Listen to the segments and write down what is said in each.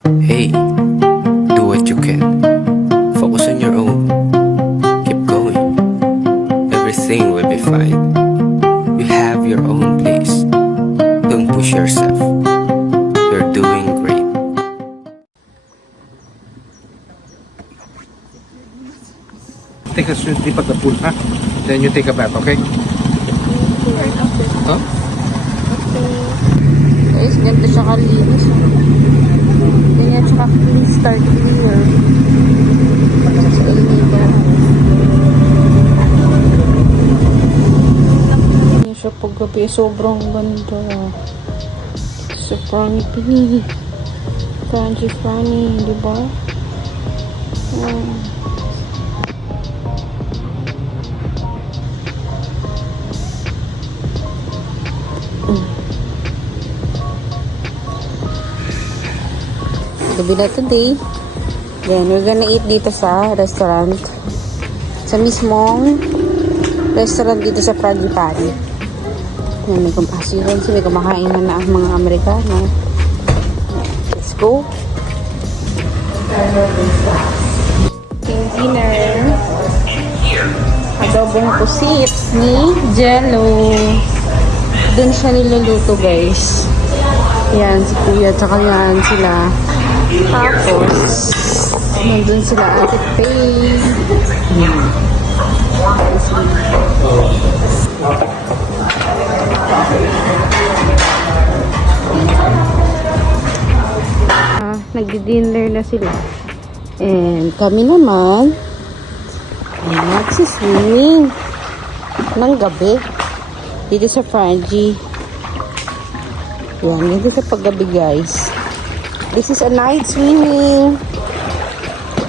Hey, do what you can. Focus on your own. Keep going. Everything will be fine. You have your own place. Don't push yourself. You're doing great. Take a swim dip at the pool, huh? Then you take a bath, okay? Huh? Guys, ganda siya kalinis. Ganyan siya clean start clear. Sa Ilnido. Ganyan siya paggabi. Sobrang ganda. Sobrang pini. Franny, di ba? Gabi na today. Then, we're gonna eat dito sa restaurant. Sa mismong restaurant dito sa Frangipani. Yan, may kumasiran siya. May kumakain na ang mga Amerikano. Let's go. Yung dinner. Adobong pusit ni Jello. Doon siya niluluto, guys. Yan, si Kuya, tsaka yan sila. Tapos, nandun sila Ate Faye. Nagdi-dinner na sila. And kami naman, nagsiswimming ng gabi dito sa Frangie. Yan, dito sa paggabi, guys. This is a night swimming.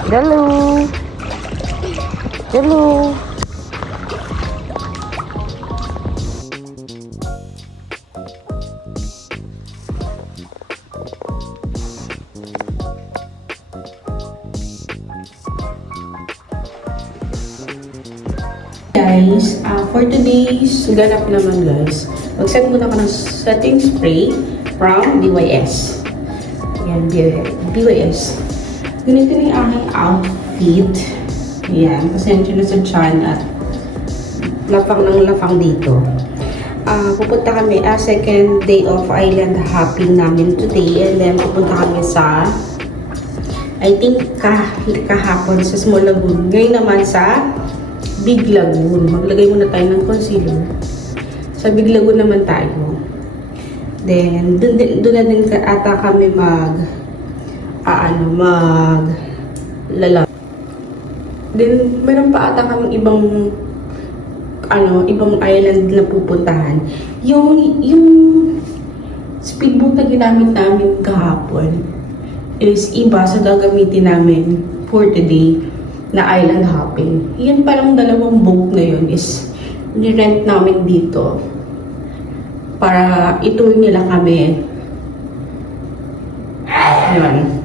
Hello. Hello. Guys, for today's ganap naman, guys, mag-set muna ako ng setting spray from BYS. Yan, BYS. Ganito na yung aking outfit. Yan, pasensya na sa tiyan at lapang ng lapang dito. Pupunta kami, second day of island hopping namin today, and then pupunta kami sa, I think, kahapon sa Small Lagoon. Ngayon naman sa Big Lagoon. Maglagay muna tayo ng concealer. Sa Big Lagoon naman tayo. Then, doon na din ata kami lalang. Then, meron pa ata kami ibang island na pupuntahan. Yung speedboat na ginamit namin kahapon is iba sa gagamitin namin for today na island hopping. Yan parang dalawang boat na yun is nirent namin dito para itour nila kami. Yun.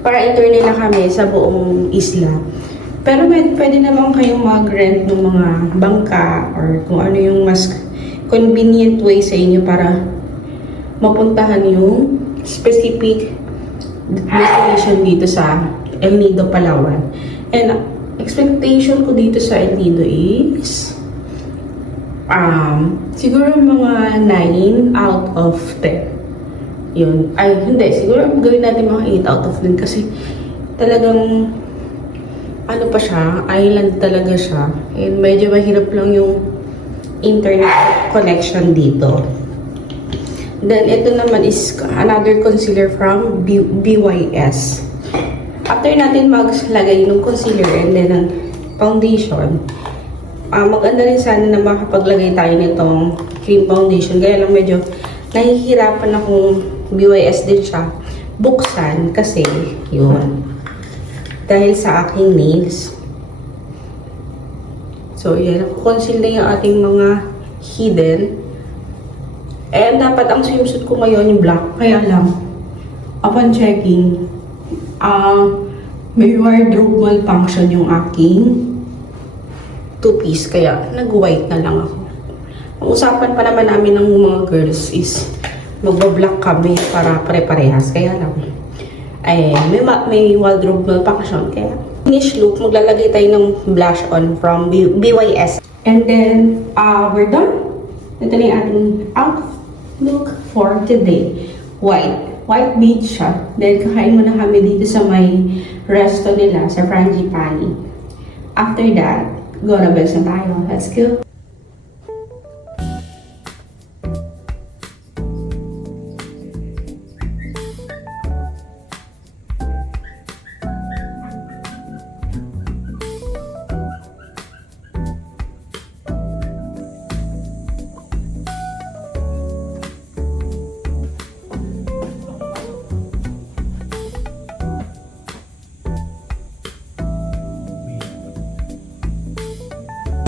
Para itour nila kami sa buong isla. Pero pwede naman kayong mag-rent ng mga bangka or kung ano yung mas convenient way sa inyo para mapuntahan yung specific destination dito sa El Nido, Palawan. And expectation ko dito sa El Nido is siguro mga 9 out of 10. Yun. Ay, hindi. Siguro gawin natin mga 8 out of 10 kasi talagang ano pa siya, island talaga siya. And medyo mahirap lang yung internet connection dito. Then, ito naman is another concealer from BYS. After natin maglagay ng concealer and then ng foundation, maganda rin sana na makapaglagay tayo nitong cream foundation. Kaya lang medyo nahihirapan akong BYS din siya buksan kasi yun. Dahil sa aking nails. So, yan. Conceal na yung ating mga hidden. And dapat ang swimsuit ko ngayon yung black. Kaya lang, upon checking, may wardrobe malfunction yung aking two-piece. Kaya, nag-white na lang ako. Ang usapan pa naman namin ng mga girls is magba-black kami para pare-parehas. Kaya lang, Ay, may wardrobe malfunction. Kaya, finish look, maglalagay tayo ng blush on from BYS. And then, we're done. Ito na yung ating outlook for today. White beach siya. Then, kakain muna kami dito sa may resto nila, sa Frangipani. After that, gonna bed na tayo. Let's go.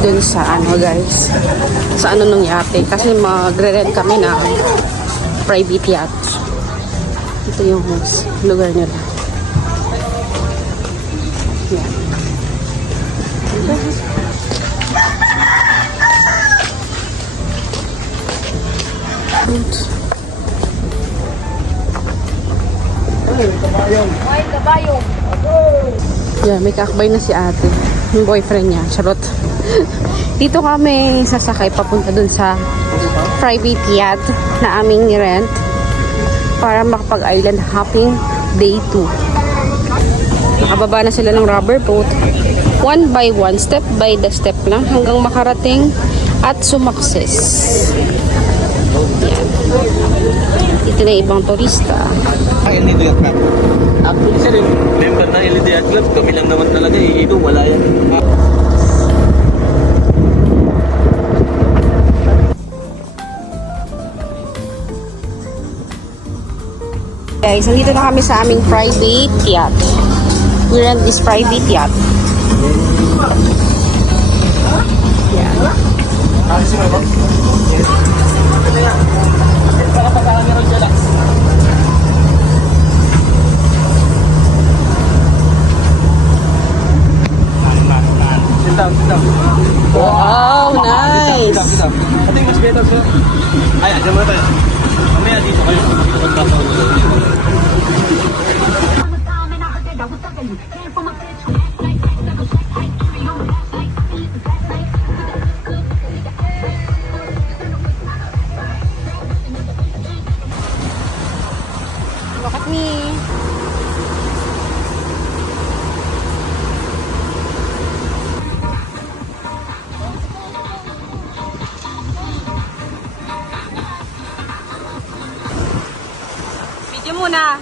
Dun sa ano guys, sa ano nung yate, kasi magre-rent kami ng private yacht. Ito yung lugar nila. Yan. Oops. Yeah, may kakbay na si ate. Yung boyfriend niya, charot. Dito kami sasakay papunta dun sa private yacht na aming ni-rent para makapag-island hopping day 2. Nakababa na sila ng rubber boat. One by one, step by the step lang hanggang makarating at sumakses. Yan. Dito na ibang turista. LED Yacht Club. Actually, sir, yung member ng LED Yacht Club, kami lang naman talaga eh. Ito, wala yan. Guys, nandito na kami sa aming private yacht. We rent this private yacht. Yan. Sit down, sit down. Wow, nice! Sit down. I think mas better, sir. Ay, dyan muna tayo. Mamaya dito kayo. Dito ka Look at me. Video muna.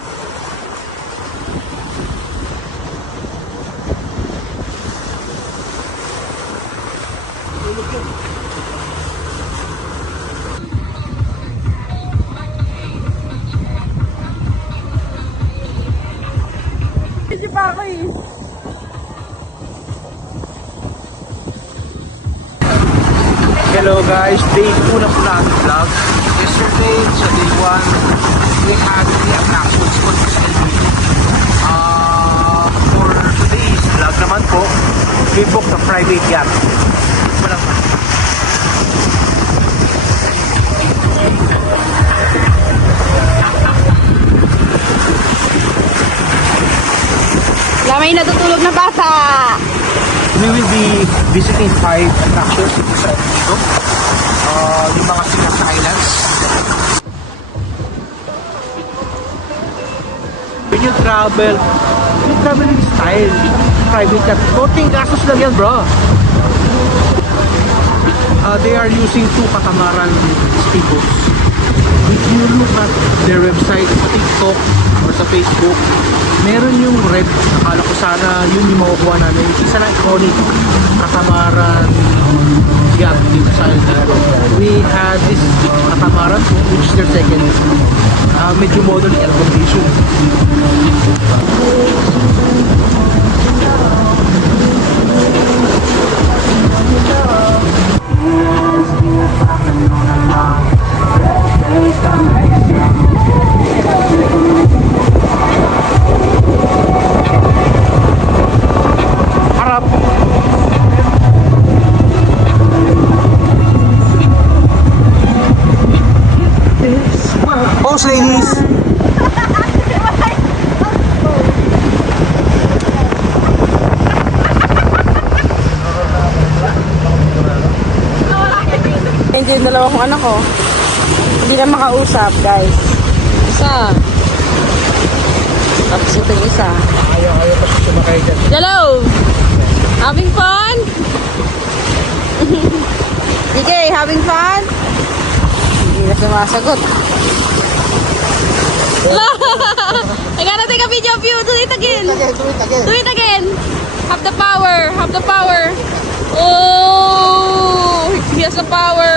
Video pa ako eh. Hello guys, day 2 na po na ang vlog. Yesterday, sa day 1, we had the attractions for this evening. For today's vlog naman po, we booked a private yacht. Walang Lamay natutulog na bata. we will be visiting 5 attractions dito. Yung mga Sinas Islands. When you travel in style, private yacht. Konting gastos lang yan, bro. They are using 2 catamaran speedboats. If you look at their website sa TikTok or sa Facebook, meron yung red. Akala ko sana yun yung makukuha namin. Isa na iconic catamaran yacht dito sa island. We had this catamaran which is their second. Medyo modern air condition. Harap. Pose, ladies. Pero kung ano ko, hindi na makausap, guys. Isa. Tapos ito yung isa. Ayaw pa sumakay dyan. Hello! Having fun? DK, having fun? Hindi na sumasagot. I gotta take a video of you. Do it again. Do it again. Have the power. Have the power. Oh, he has the power.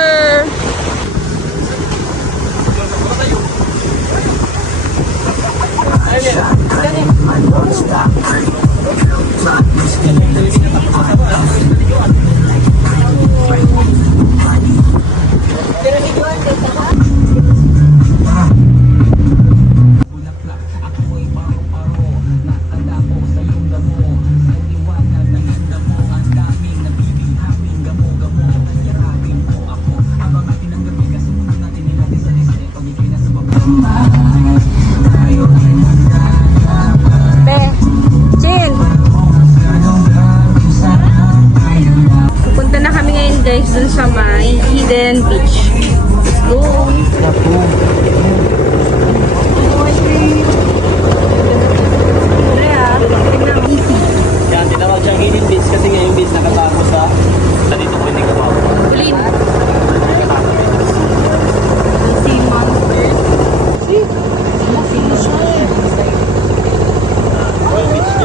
Be, chill. Pupunta na kami ngayon guys dun sa may Hidden Beach. Let's go. Yan, tinawag siyang hidden beach kasi nga yung beach nakatago sa dito ko hindi gawa. Ulin.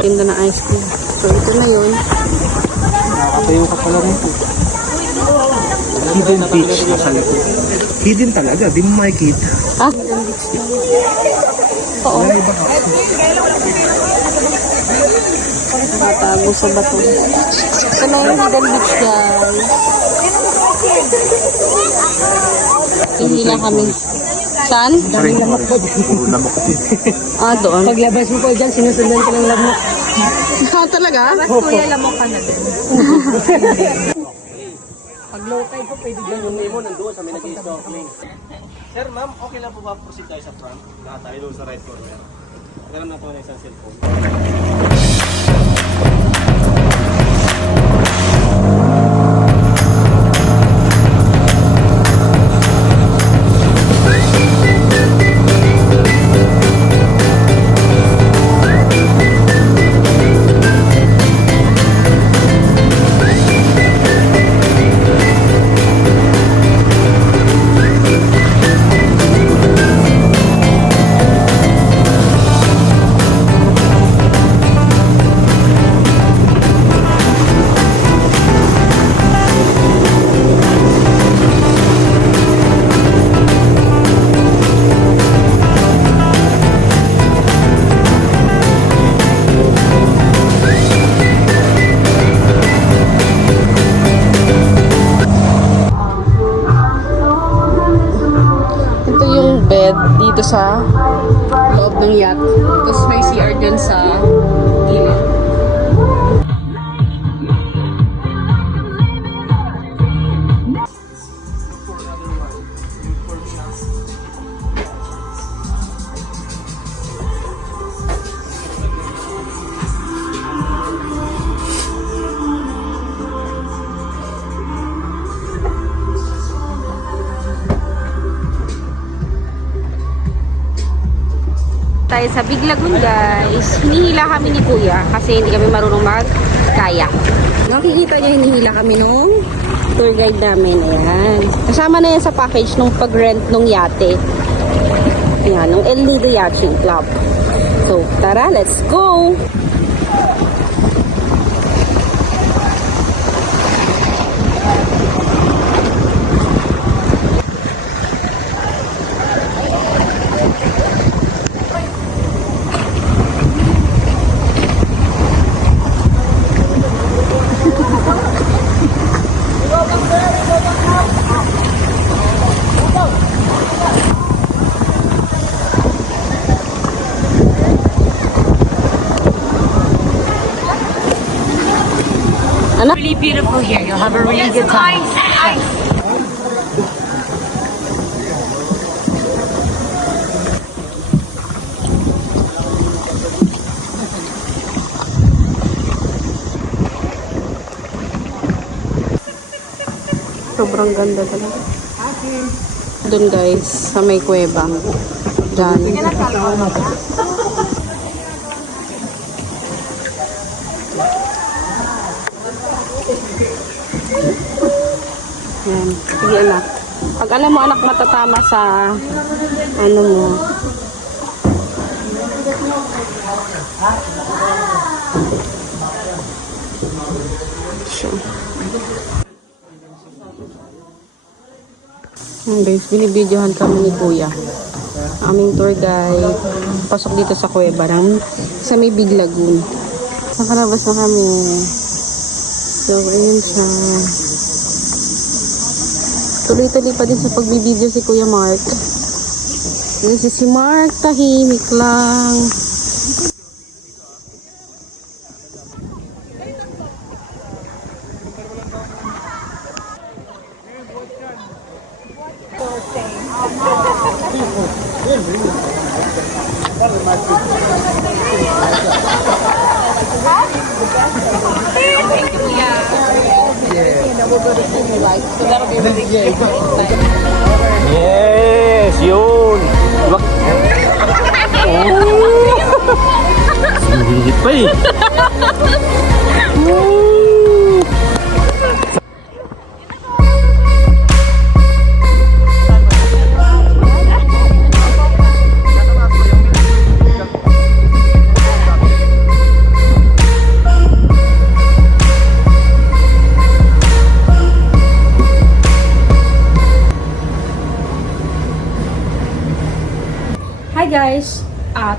Tinda na ice cream. So ito na yun. Nakatayo ka pala rito. Hidden beach nasa likod. Hidden talaga, di mo makikita. Ah, Hidden Beach na. Oo. Nakatago sa bato. Ito na yung Hidden Beach, guys. Hindi na kami. Saan? Ah, doon. Paglabas mo po dyan, sinusundan ko ng lamok. Ah, talaga? Kuya, lamok ka na din. Pag low tide po, pwede dyan. Yung name mo nandoon sa may nag-snorkeling. Sir, ma'am, okay lang po ba proceed tayo sa front? Lahat tayo doon sa right corner. Ganun na po na isang cellphone. Ito yung bed dito sa loob ng yacht. Tapos may CR dyan sa gilid. Tayo sa Big Lagoon, guys. Hinihila kami ni Kuya kasi hindi kami marunong mag-kayak. Nakikita niyo, hinihila kami nung tour guide namin. Ayan. Kasama na yan sa package nung pag-rent nung yate. Ayan, nung El Nido Yachting Club. So, tara, let's go! Really beautiful here. You'll have a really good time. Sobrang ganda talaga. Doon guys, sa may kuweba. Diyan. Yan. Sige anak. Pag alam mo anak matatama sa ano mo. So. Guys, binibidyohan kami ni Kuya. Aming tour guide. Pasok dito sa kuweba ng sa may Big Lagoon. Nakalabas na kami. So, ayun siya. Tuloy-tuloy pa din sa pagbibideo si Kuya Mark. This is si Mark, tahimik lang. Yes, yun. Sumihit pa eh. Hi guys!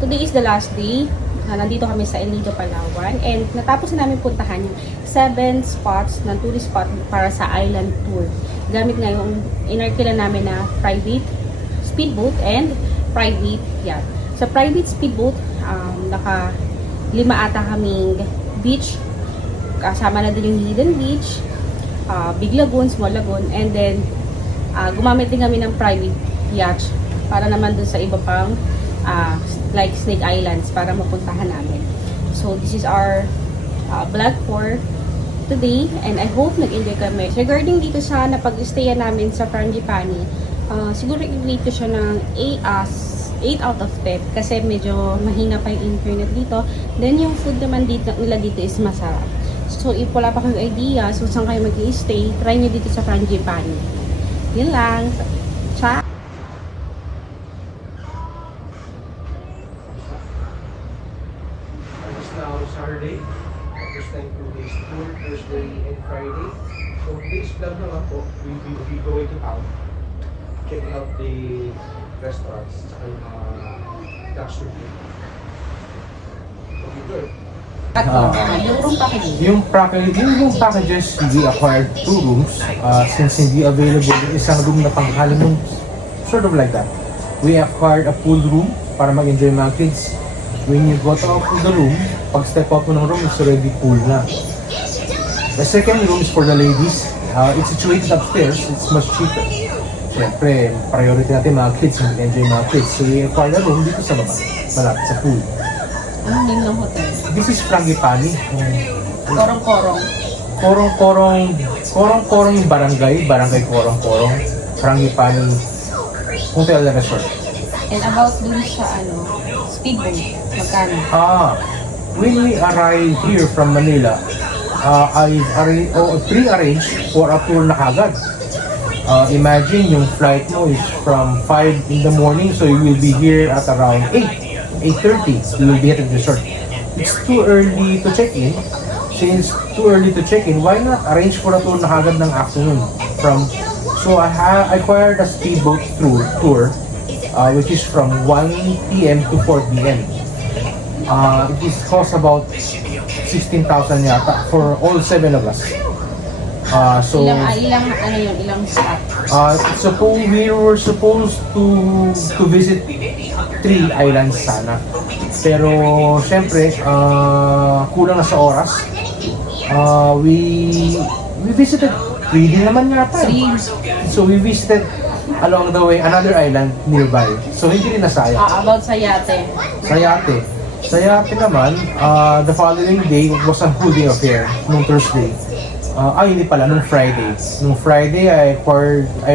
Today is the last day. Nandito kami sa El Nido, Palawan. And natapos na namin puntahan yung 7 spots na tourist spot para sa island tour. Gamit nga yung inarkila namin na private speedboat and private yacht. Sa private speedboat, naka 5 ata kaming beach. Kasama na din yung Hidden Beach, Big Lagoon, Small Lagoon. And then, gumamit din kami ng private yacht para naman dun sa iba pang like Snake Islands para mapuntahan namin. So this is our vlog for today and I hope nag-enjoy kami. Regarding dito sa napag-stayan namin sa Frangipani, siguro i-rate ko siya ng 8 out of 10 kasi medyo mahina pa yung internet dito. Then yung food naman nila dito is masarap. So if wala pa kayong idea so saan kayo mag-i-stay, try nyo dito sa Frangipani. Yun lang. Ciao! Now Saturday, first time 2 days tour, Thursday and Friday. So today's vlog naman po, we will be going to town, checking out the restaurants, tsaka yung mga luxury. Okay, good. Yung packages, we acquired 2 rooms since hindi available yung isang room na panghalimong, sort of like that. We acquired a pool room para mag-enjoy mga kids. When you got out of the room, pag step out mo ng room, it's already pool na. The second room is for the ladies. It's situated upstairs. It's much cheaper. Siyempre, priority natin mga kids, enjoy mga kids. So we acquired a room dito sa baba, malapit sa pool. Anong name ng hotel? This is Frangipani. Korong-korong. Korong-korong yung barangay Korong-korong. Frangipani Hotel and Resort. And about dun sa speedboat, magkano? When we arrive here from Manila, I pre-arranged for a tour na kagad. Imagine yung flight mo is from 5 in the morning, so you will be here at around 8:30. You will be at the resort. It's too early to check in. Since too early to check in, why not arrange for a tour na kagad ng afternoon? So I acquired a speedboat tour. Which is from 1 p.m. to 4 p.m. It is cost about 16,000 yata for all 7 of us. Ilang stop? We were supposed to visit 3 islands sana. Pero syempre, kulang na sa oras. We visited 3 din naman yata. So we visited along the way another island nearby. So hindi rin nasayang. About sa yate. Sa yate naman, the following day was a whole day affair nung Thursday. Hindi pala, nung Friday. Nung Friday, I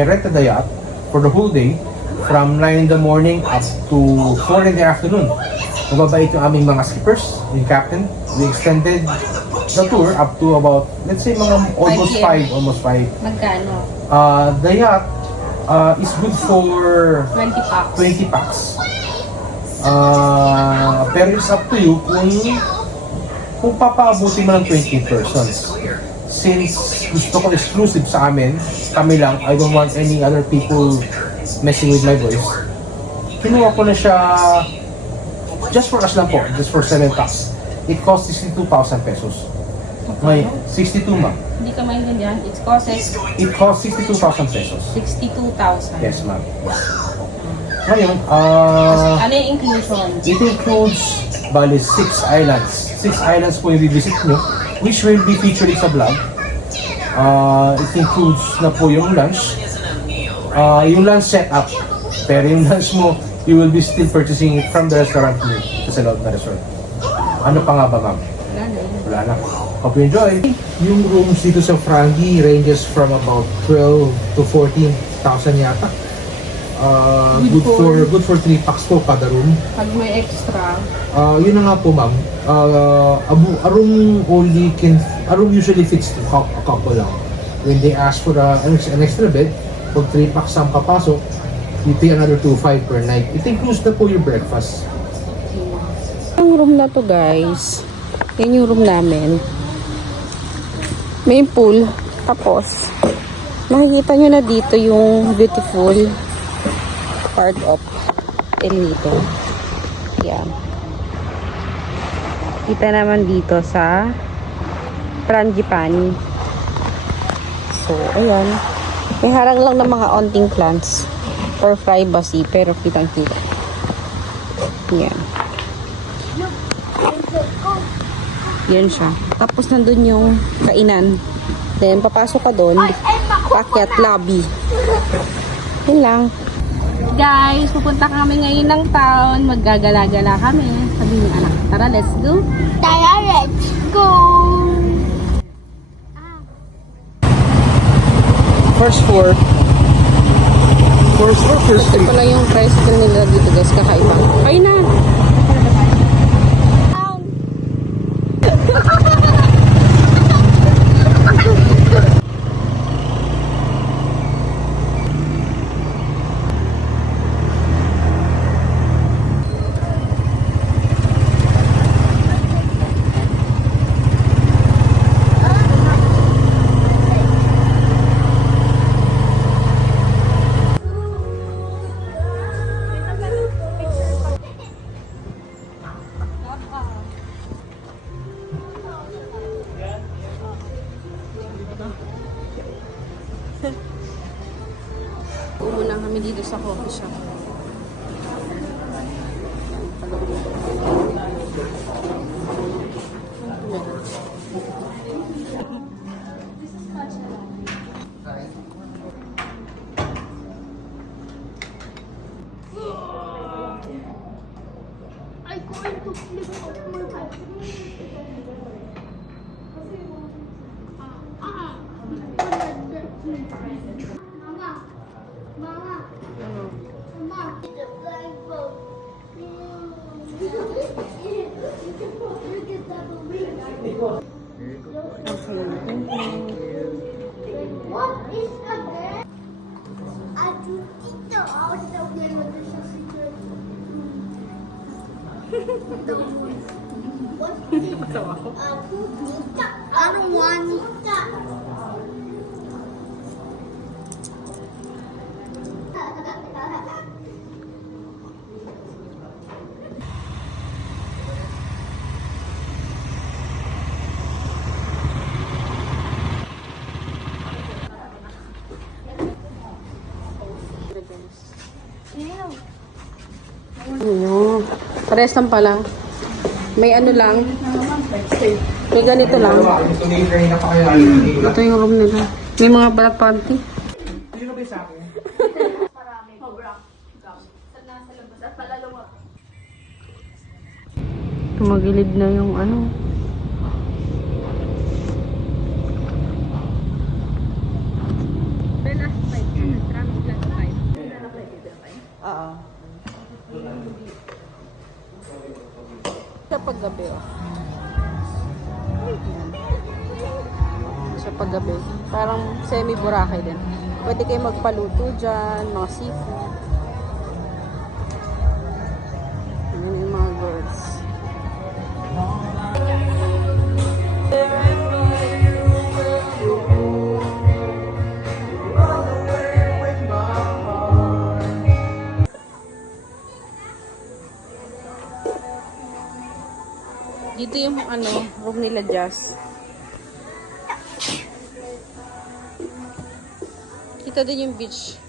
rented the yacht for the whole day, from 9 in the morning up to 4 in the afternoon. Mababait yung aming mga skippers, yung captain. We extended the tour up to about, let's say, mga almost 5, almost 5. Magkano? The yacht is good for 20 packs. 20 packs. Pero it's up to you kung papaabuti mo ng 20 persons. Since gusto ko exclusive sa amin, kami lang, I don't want any other people messing with my voice. Kinuha ko na siya just for us lang po, just for 7 packs. It costs 62,000 pesos. May 62 ma'am. Hindi ka maintindihan. It costs It costs 62,000 pesos. 62,000. Yes ma'am. Ngayon, Ano yung inclusion? it includes bali 6 islands. 6 islands po yung i-visit nyo, which will be featured sa vlog. It includes na po yung lunch. Yung lunch setup. Pero yung lunch mo, you will be still purchasing it from the restaurant mo sa loob na resort. Ano pa nga ba ma'am? Wala na. Hope you enjoy. Yung rooms dito sa Frangi ranges from about 12 to 14,000 yata. Good for 3 packs po kada room. Pag may extra, Yun na nga po ma'am. A room usually fits a couple lang. When they ask for an extra bed, pag 3 packs ang papasok, you pay another 2,500 per night. It includes na po yung breakfast. ang room na to guys, yan yung room namin. May pool. Tapos, makikita nyo na dito yung beautiful part of El Nido. Yan. Kita naman dito sa Frangipani. So, ayan. May harang lang ng mga onting plants for privacy, pero kitang-kita. Yan. Yan siya. Tapos nandun yung kainan. Then, papasok ka doon. Paakyat, lobby. Yan lang. Guys, pupunta kami ngayon ng town. Maggagala-gala kami. Sabi ni anak, tara, let's go. Tara, let's go! First floor. First floor, first Ito pala yung tricycle nila dito guys. Kakaiba. Ay na! Umuna kami dito sa coffee shop. I'm going to flip off my bike. Mama, Mama, Mama, the blindfold. You can double read. What is that? I do eat the out of the secret. What is it? I don't want that. Ano? Pares lang pala. May ano lang. May ganito lang. Ito yung room nila. May mga black panty. Tumagilid na yung ano. Oo. Sa paggabi, oh. Yan. Sa paggabi. Parang semi-Boracay din. Pwede kayo magpaluto dyan, mga seafood. Yan yung mga girls. Dito yung room nila Jazz. Kita din yung beach.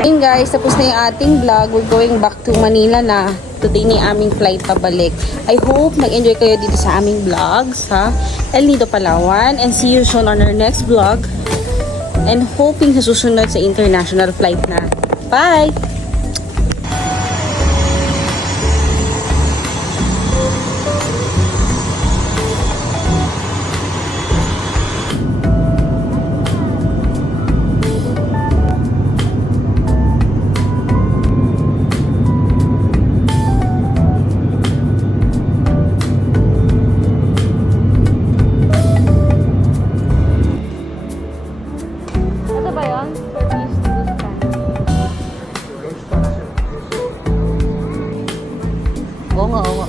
Ayun guys, tapos na yung ating vlog. We're going back to Manila na. Today ni aming flight pabalik. I hope nag-enjoy kayo dito sa aming vlog sa El Nido, Palawan. And see you soon on our next vlog. And hoping sa susunod sa international flight na. Bye! Ano ba yun? Service to Busan. Oo nga, oo nga.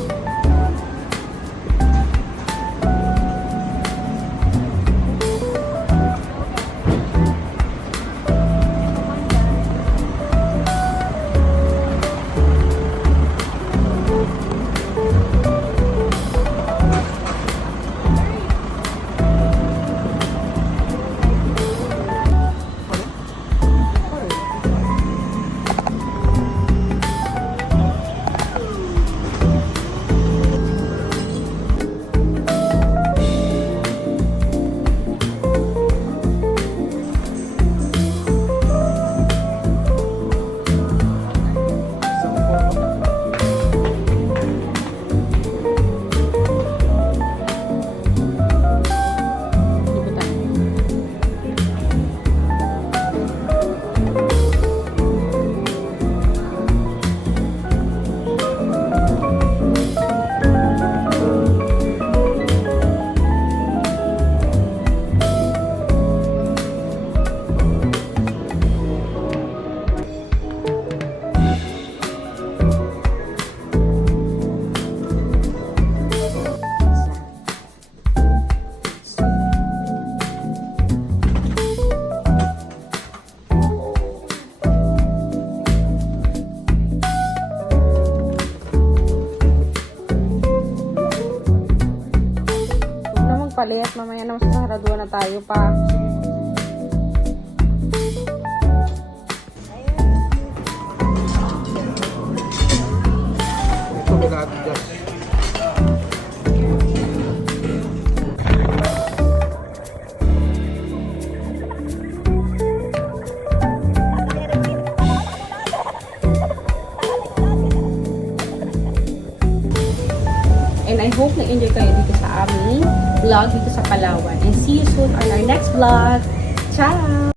Palit, mamaya naman sa saraduan na tayo pa. Ito lahat Jazz. And I hope na-enjoy kayo dito sa aming vlog dito sa Palawan. And see you soon on our next vlog. Ciao!